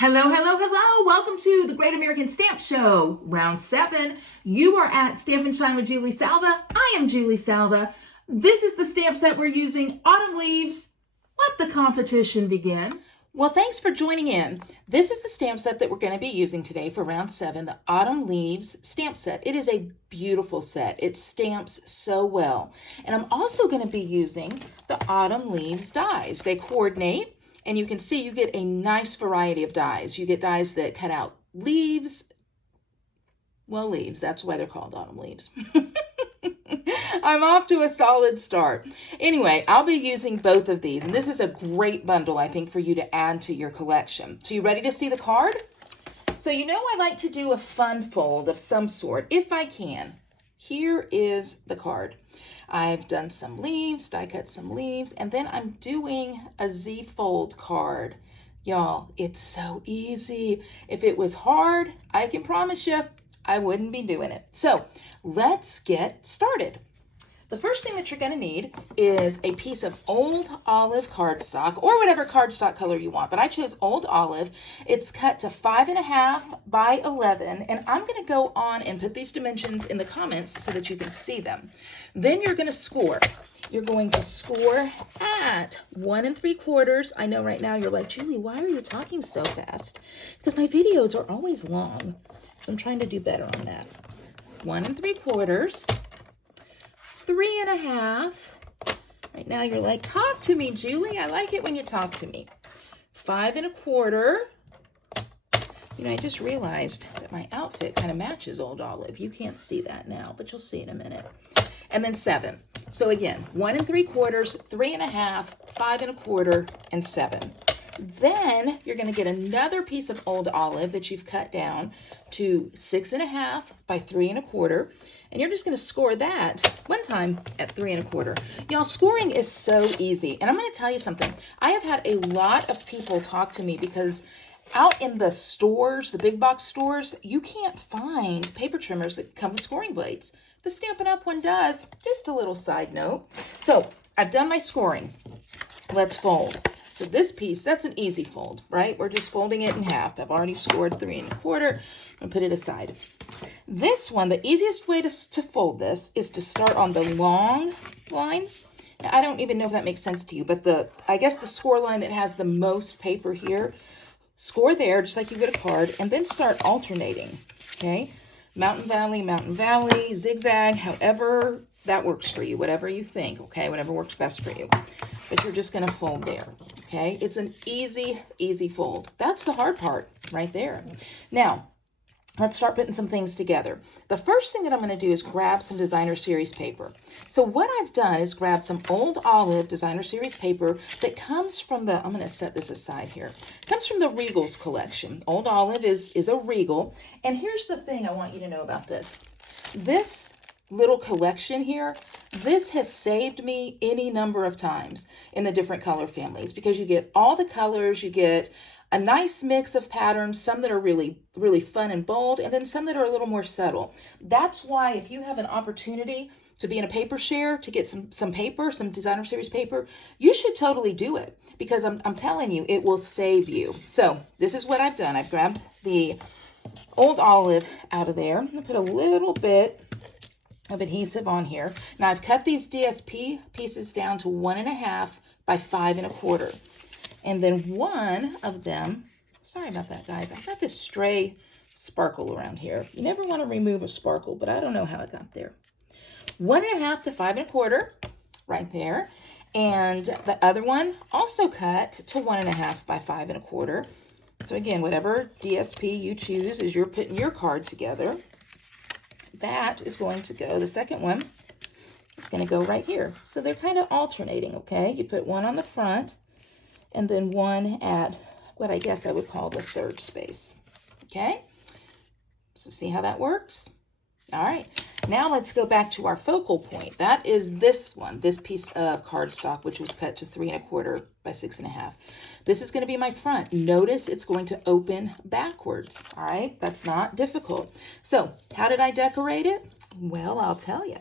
Hello, hello, hello. Welcome to the Great American Stamp Show, round 7. You are at Stamp and Shine with Julie Salva. I am Julie Salva. This is the stamp set we're using, Autumn Leaves. Let the competition begin. Well, thanks for joining in. This is the stamp set that we're going to be using today for round 7, the Autumn Leaves stamp set. It is a beautiful set. It stamps so well. And I'm also going to be using the Autumn Leaves dies. They coordinate, and you can see you get a nice variety of dies. You get dies that cut out leaves. Well, leaves. That's why they're called autumn leaves. I'm off to a solid start. Anyway, I'll be using both of these, and this is a great bundle, I think, for you to add to your collection. So you ready to see the card? So you know I like to do a fun fold of some sort, if I can. Here is the card. I've done some leaves, die cut some leaves, and then I'm doing a Z fold card. Y'all, it's so easy. If it was hard, I can promise you, I wouldn't be doing it. So let's get started. The first thing that you're going to need is a piece of old olive cardstock, or whatever cardstock color you want, but I chose old olive. It's cut to 5.5 by 11, and I'm going to go on and put these dimensions in the comments so that you can see them. Then you're going to score. You're going to score at 1 3/4. I know right now you're like, Julie, why are you talking so fast? Because my videos are always long, so I'm trying to do better on that. 1 3/4. 3.5. Right now you're like, talk to me, Julie. I like it when you talk to me. 5 1/4. You know, I just realized that my outfit kind of matches old olive. You can't see that now, but you'll see in a minute. And then 7. So again, 1 3/4, 3.5, 5 1/4, and 7. Then you're going to get another piece of old olive that you've cut down to 6.5 by 3 1/4. And you're just going to score that one time at 3 1/4. Y'all, scoring is so easy. And I'm going to tell you something. I have had a lot of people talk to me because out in the stores, the big box stores, you can't find paper trimmers that come with scoring blades. The Stampin' Up one does. Just a little side note. So I've done my scoring. Let's fold. So this piece, that's an easy fold, right? We're just folding it in half. I've already scored 3 1/4 and put it aside. This one, the easiest way to fold this is to start on the long line. Now, I don't even know if that makes sense to you, but I guess the score line that has the most paper here, score there just like you would a card, and then start alternating, okay? Mountain Valley, zigzag, however that works for you, whatever you think, okay? Whatever works best for you. But you're just going to fold there, okay? It's an easy, easy fold. That's the hard part right there. Now, let's start putting some things together. The first thing that I'm going to do is grab some designer series paper. So what I've done is grab some old olive designer series paper that comes from the, I'm going to set this aside here. It comes from the Regals collection. Old olive is a Regal. And here's the thing I want you to know about this. This little collection here, this has saved me any number of times in the different color families because you get all the colors, you get a nice mix of patterns, some that are really, really fun and bold, and then some that are a little more subtle. That's why if you have an opportunity to be in a paper share, to get some paper, some designer series paper, you should totally do it because I'm telling you, it will save you. So this is what I've done. I've grabbed the old olive out of there. I'm gonna put a little bit of adhesive on here. Now I've cut these DSP pieces down to 1.5 by 5 1/4. And then one of them, sorry about that, guys. I've got this stray sparkle around here. You never want to remove a sparkle, but I don't know how it got there. 1.5 to 5 1/4 right there. And the other one also cut to 1.5 by 5 1/4. So again, whatever DSP you choose as you're putting your card together, that is going to go, the second one is going to go right here. So they're kind of alternating, okay? You put one on the front and then one at what I guess I would call the third space, okay? So see how that works? All right, now let's go back to our focal point. That is this one, this piece of cardstock, which was cut to 3 1/4 by 6.5. This is going to be my front. Notice it's going to open backwards, all right? That's not difficult. So how did I decorate it? Well, I'll tell you.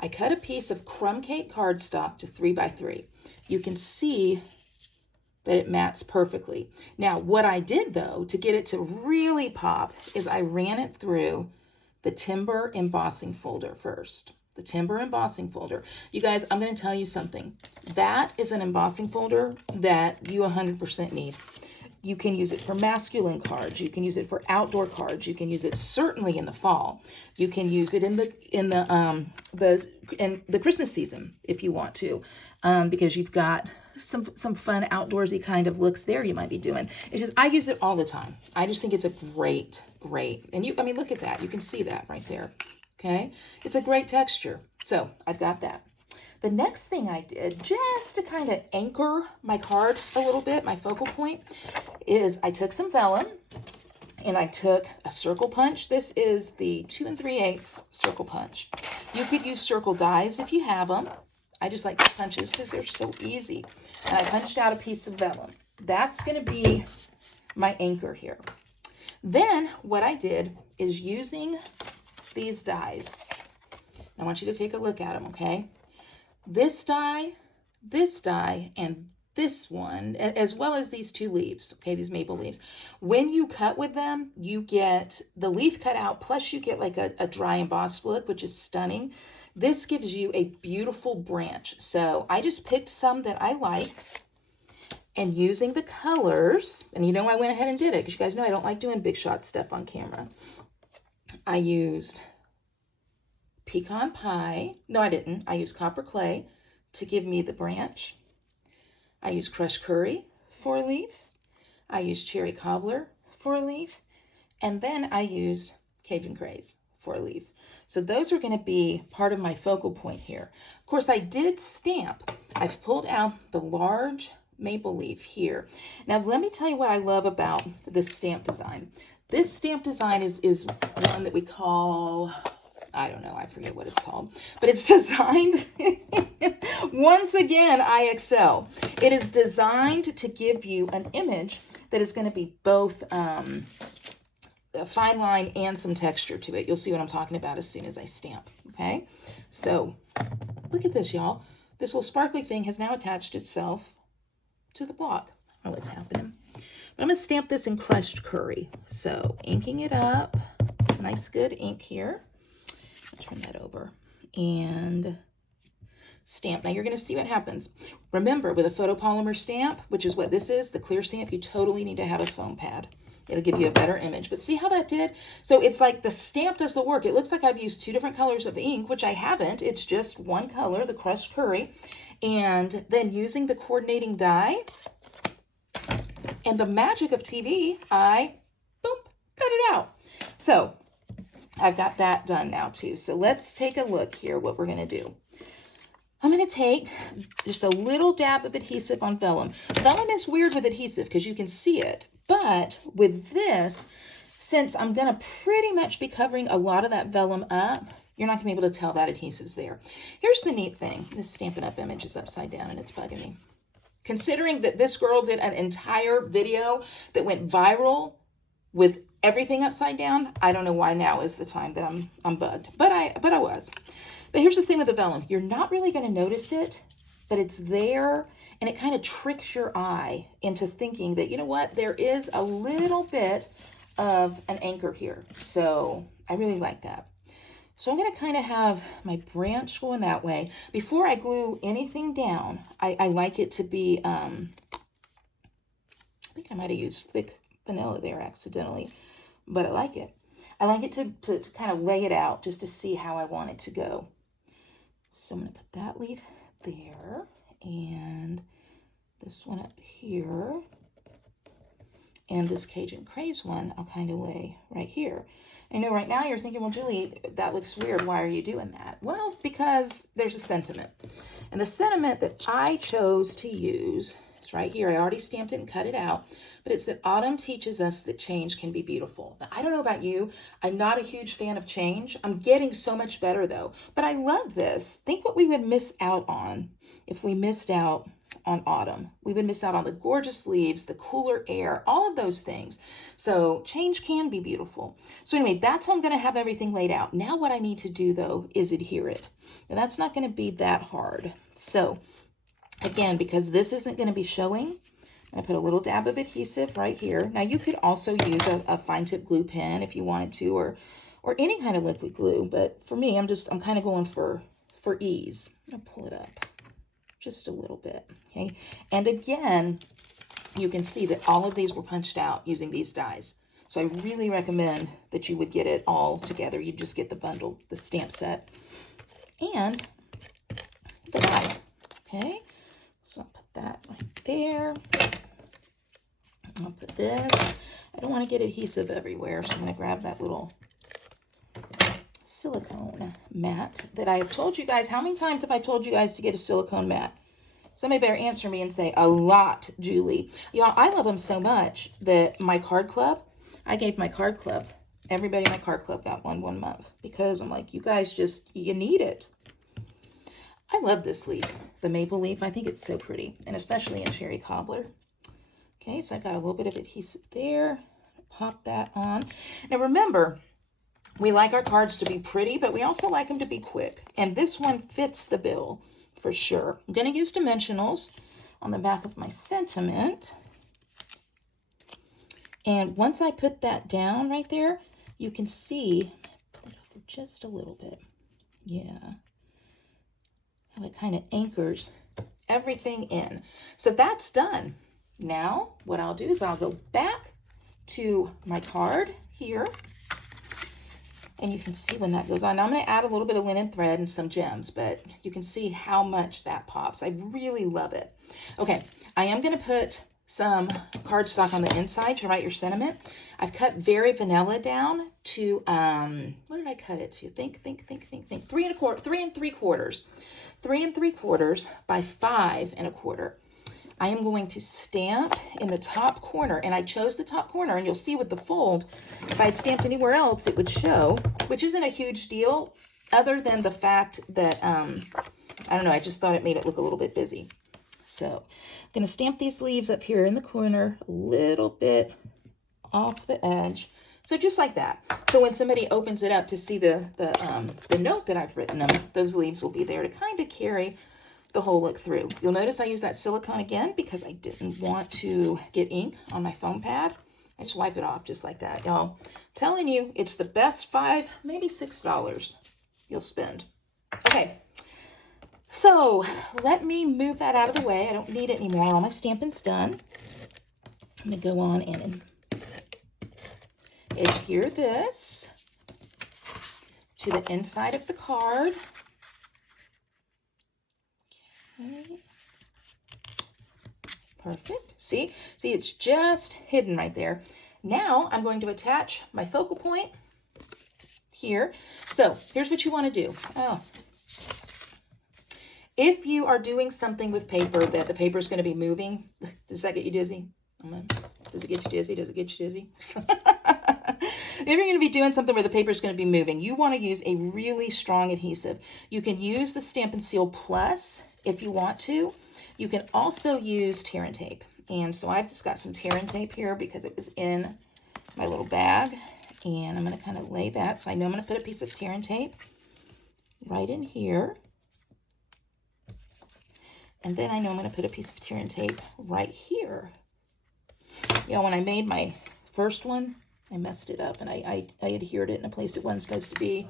I cut a piece of Crumb Cake cardstock to 3 by 3. You can see that it mats perfectly. Now, what I did though, to get it to really pop, is I ran it through the timber embossing folder first. The timber embossing folder. You guys, I'm going to tell you something. That is an embossing folder that you 100% need. You can use it for masculine cards. You can use it for outdoor cards. You can use it certainly in the fall. You can use it in the Christmas season if you want to, because you've got some fun outdoorsy kind of looks there you might be doing. It's just, I use it all the time. I just think it's a great, and I mean, look at that. You can see that right there. Okay. It's a great texture. So I've got that. The next thing I did, just to kind of anchor my card a little bit, my focal point, is I took some vellum and I took a circle punch. This is the 2 3/8 circle punch. You could use circle dies if you have them. I just like the punches because they're so easy. And I punched out a piece of vellum. That's going to be my anchor here. Then what I did is using these dies. I want you to take a look at them, okay? This die, and this one, as well as these 2 leaves, okay, these maple leaves. When you cut with them, you get the leaf cut out, plus you get like a dry embossed look, which is stunning. This gives you a beautiful branch. So I just picked some that I liked, and using the colors, and you know I went ahead and did it, because you guys know I don't like doing big shot stuff on camera. I used pecan pie. No, I didn't. I used copper clay to give me the branch. I used crushed curry for a leaf. I used cherry cobbler for a leaf. And then I used Cajun Craze for a leaf. So those are going to be part of my focal point here. Of course, I did stamp. I've pulled out the large maple leaf here. Now, let me tell you what I love about this stamp design. This stamp design is one that we call, I don't know, I forget what it's called, but it's designed, once again, I excel. It is designed to give you an image that is going to be both a fine line and some texture to it. You'll see what I'm talking about as soon as I stamp, okay? So, look at this, y'all. This little sparkly thing has now attached itself to the block. I don't know what's happening. But I'm going to stamp this in crushed curry. So, inking it up. Nice, good ink here. I'll turn that over. And stamp. Now, you're going to see what happens. Remember, with a photopolymer stamp, which is what this is, the clear stamp, you totally need to have a foam pad. It'll give you a better image. But see how that did? So it's like the stamp does the work. It looks like I've used 2 different colors of ink, which I haven't. It's just one color, the crushed curry. And then using the coordinating die and the magic of TV, I, boom, cut it out. So I've got that done now too. So let's take a look here what we're going to do. I'm going to take just a little dab of adhesive on vellum. Vellum is weird with adhesive because you can see it. But with this, since I'm going to pretty much be covering a lot of that vellum up, you're not going to be able to tell that adhesive's there. Here's the neat thing. This Stampin' Up image is upside down and it's bugging me. Considering that this girl did an entire video that went viral with everything upside down, I don't know why now is the time that I'm bugged. But I was. But here's the thing with the vellum. You're not really going to notice it, but it's there. And it kind of tricks your eye into thinking that, you know what, there is a little bit of an anchor here. So I really like that. So I'm going to kind of have my branch going that way. Before I glue anything down, I like it to be, I think I might have used thick vanilla there accidentally, but I like it. I like it to kind of lay it out just to see how I want it to go. So I'm going to put that leaf there. And this one up here, and this Cajun Craze one, I'll kind of lay right here. I know right now you're thinking, well, Julie, that looks weird. Why are you doing that? Well, because there's a sentiment. And the sentiment that I chose to use is right here. I already stamped it and cut it out. But it's that autumn teaches us that change can be beautiful. Now, I don't know about you. I'm not a huge fan of change. I'm getting so much better, though. But I love this. Think what we would miss out on if we missed out on autumn. We would miss out on the gorgeous leaves, the cooler air, all of those things. So change can be beautiful. So anyway, that's how I'm going to have everything laid out. Now what I need to do, though, is adhere it. And that's not going to be that hard. So again, because this isn't going to be showing, I'm gonna put a little dab of adhesive right here. Now you could also use a fine tip glue pen if you wanted to, or any kind of liquid glue, but for me, I'm kind of going for ease. I'm gonna pull it up just a little bit, okay? And again, you can see that all of these were punched out using these dies. So I really recommend that you would get it all together. You just get the bundle, the stamp set, and the dies, okay? So I'll put that right there. I'll put this. I don't want to get adhesive everywhere, so I'm going to grab that little silicone mat that I have told you guys. How many times have I told you guys to get a silicone mat? Somebody better answer me and say, a lot, Julie. Y'all, I love them so much that my card club, I gave my card club, everybody in my card club got one month, because I'm like, you guys just, you need it. I love this leaf, the maple leaf. I think it's so pretty, and especially in cherry cobbler. Okay, so I've got a little bit of adhesive there. Pop that on. Now remember, we like our cards to be pretty, but we also like them to be quick. And this one fits the bill for sure. I'm going to use dimensionals on the back of my sentiment. And once I put that down right there, you can see, pull it over just a little bit. Yeah. How it kind of anchors everything in. So that's done. Now, what I'll do is I'll go back to my card here, and you can see when that goes on. Now, I'm going to add a little bit of linen thread and some gems, but you can see how much that pops. I really love it. Okay, I am going to put some cardstock on the inside to write your sentiment. I've cut very vanilla down to, what did I cut it to? Think. 3 3/4. 3 3/4 by 5 1/4. I am going to stamp in the top corner, and I chose the top corner, and you'll see with the fold, if I had stamped anywhere else, it would show, which isn't a huge deal, other than the fact that, I don't know, I just thought it made it look a little bit busy. So I'm going to stamp these leaves up here in the corner, a little bit off the edge. So just like that. So when somebody opens it up to see the note that I've written them, those leaves will be there to kind of carry the whole look through. You'll notice I use that silicone again because I didn't want to get ink on my foam pad. I just wipe it off just like that, y'all. Telling you, it's the best $5, maybe $6 you'll spend. Okay, so let me move that out of the way. I don't need it anymore. All my stamping's done. I'm gonna go on and adhere this to the inside of the card. Okay. Perfect. See, it's just hidden right there. Now I'm going to attach my focal point here. So here's what you want to do. Oh, if you are doing something with paper that the paper is going to be moving, does that get you dizzy? Does it get you dizzy? Does it get you dizzy? If you're going to be doing something where the paper is going to be moving, you want to use a really strong adhesive. You can use the Stampin' Seal Plus if you want to. You can also use tear and tape. And so I've just got some tear and tape here because it was in my little bag. And I'm going to kind of lay that. So I know I'm going to put a piece of tear and tape right in here. And then I know I'm going to put a piece of tear and tape right here. You know, when I made my first one, I messed it up and I adhered it in a place it wasn't supposed to be.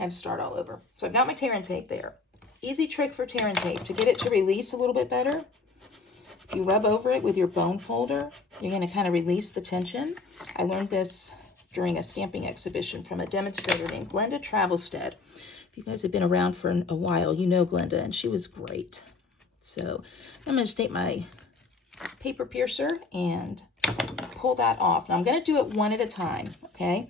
I had to start all over. So I've got my tear and tape there. Easy trick for tear and tape. To get it to release a little bit better, if you rub over it with your bone folder, you're going to kind of release the tension. I learned this during a stamping exhibition from a demonstrator named Glenda Travelstead. If you guys have been around for a while, you know Glenda, and she was great. So I'm going to take my paper piercer and pull that off. Now I'm going to do it one at a time, okay?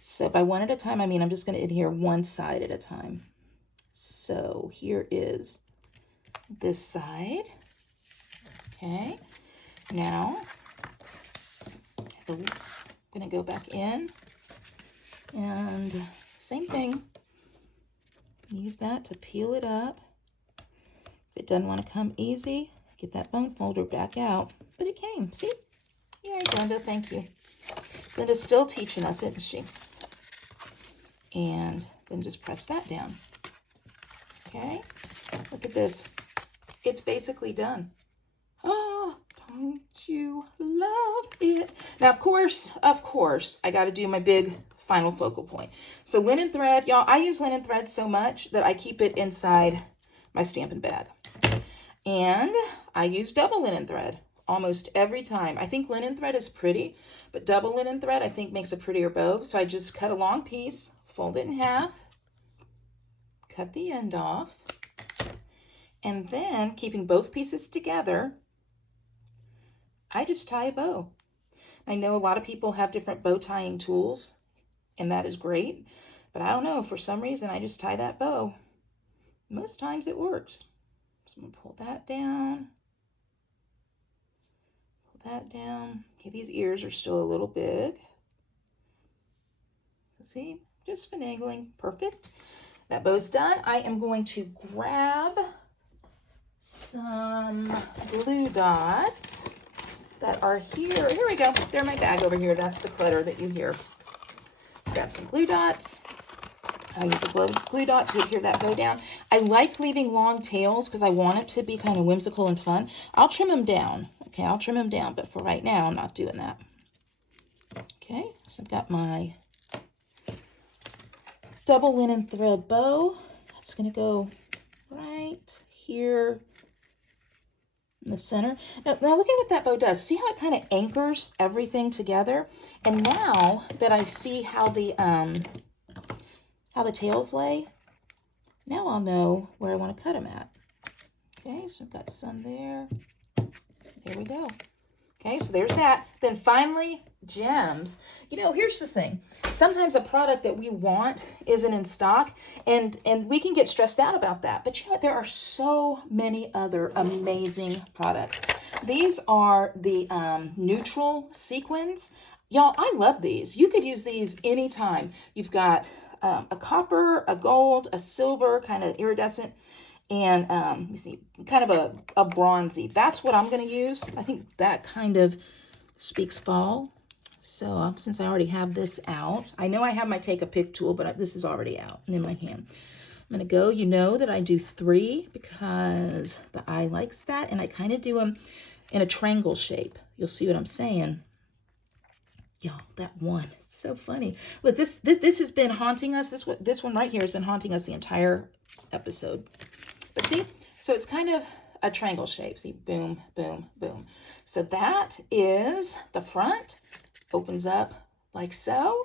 So by one at a time, I mean I'm just going to adhere one side at a time. So here is this side, okay? Now I'm going to go back in and same thing. Use that to peel it up. If it doesn't want to come easy, get that bone folder back out. But it came, see? Yay, Glenda, thank you. Glenda's still teaching us, isn't she? And then just press that down. Okay, look at this. It's basically done. Oh, Don't you love it? Now, of course, I got to do my big final focal point. So linen thread, y'all, I use linen thread so much that I keep it inside my Stampin' bag. And I use double linen thread almost every time. I think linen thread is pretty, but double linen thread I think makes a prettier bow. So I just cut a long piece, fold it in half, cut the end off, and then keeping both pieces together, I just tie a bow. I know a lot of people have different bow tying tools, and that is great, but I don't know, for some reason I just tie that bow. Most times it works. So I'm gonna pull that down. Pull that down. Okay, these ears are still a little big. See, just finagling. Perfect. That bow's done. I am going to grab some glue dots that are here. Here we go. They're in my bag over here. That's the clutter that you hear. Grab some glue dots. I use a glue dot to adhere that bow down. I like leaving long tails because I want it to be kind of whimsical and fun. I'll trim them down. Okay, I'll trim them down, but for right now, I'm not doing that. Okay, so I've got my double linen thread bow. That's going to go right here in the center. Now look at what that bow does. See how it kind of anchors everything together? And now that I see how the tails lay, now I'll know where I want to cut them at. Okay, so I've got some there. There we go. Okay, so there's that. Then finally, gems. You know, here's the thing. Sometimes a product that we want isn't in stock, and we can get stressed out about that. But you know what? There are so many other amazing products. These are the neutral sequins. Y'all, I love these. You could use these anytime. You've got a copper, a gold, a silver, kind of iridescent, and let me see, kind of a bronzy. That's what I'm going to use. I think that kind of speaks fall. So since I already have this out, I know I have my take a pick tool, but this is already out and in my hand. I'm going to go, you know that I do 3 because the eye likes that, and I kind of do them in a triangle shape. You'll see what I'm saying. Y'all, that one, it's so funny. Look, this has been haunting us. This one right here has been haunting us the entire episode. But see, so it's kind of a triangle shape. See, boom, boom, boom. So that is the front. Opens up like so.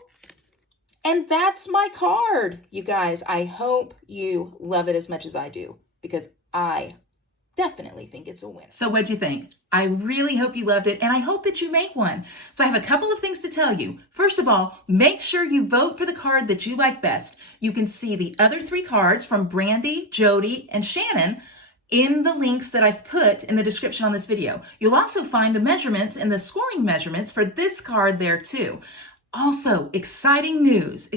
And that's my card, you guys. I hope you love it as much as I do, because I definitely think it's a win. So what'd you think? I really hope you loved it, and I hope that you make one. So I have a couple of things to tell you. First of all, make sure you vote for the card that you like best. You can see the other 3 cards from Brandi, Jodi, and Shannon in the links that I've put in the description on this video. You'll also find the measurements and the scoring measurements for this card there too. Also, exciting news.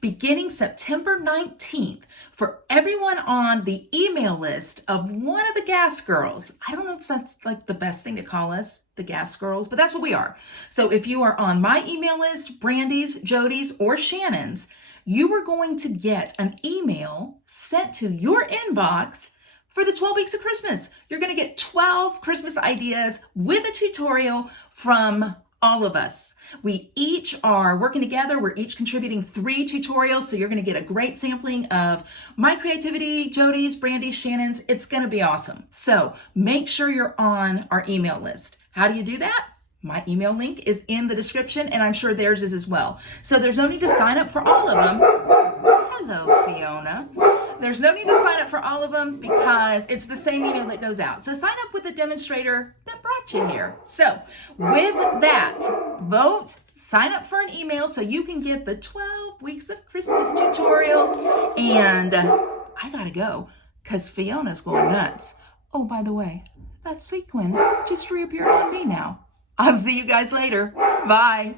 Beginning September 19th, for everyone on the email list of one of the Gas Girls. I don't know if that's like the best thing to call us, the Gas Girls, but that's what we are. So if you are on my email list, Brandi's, Jodi's, or Shannon's, you are going to get an email sent to your inbox for the 12 weeks of Christmas. You're going to get 12 Christmas ideas with a tutorial from all of us. We each are working together. We're each contributing 3 tutorials. So you're going to get a great sampling of my creativity, Jodi's, Brandi's, Shannon's. It's going to be awesome. So make sure you're on our email list. How do you do that? My email link is in the description, and I'm sure theirs is as well. So there's no need to sign up for all of them. Hello, Fiona. There's no need to sign up for all of them because it's the same email that goes out. So sign up with the demonstrator that brought you here. So with that, vote, sign up for an email so you can get the 12 weeks of Christmas tutorials. And I gotta go because Fiona's going nuts. Oh, by the way, that sequin just reappeared on me now. I'll see you guys later. Bye.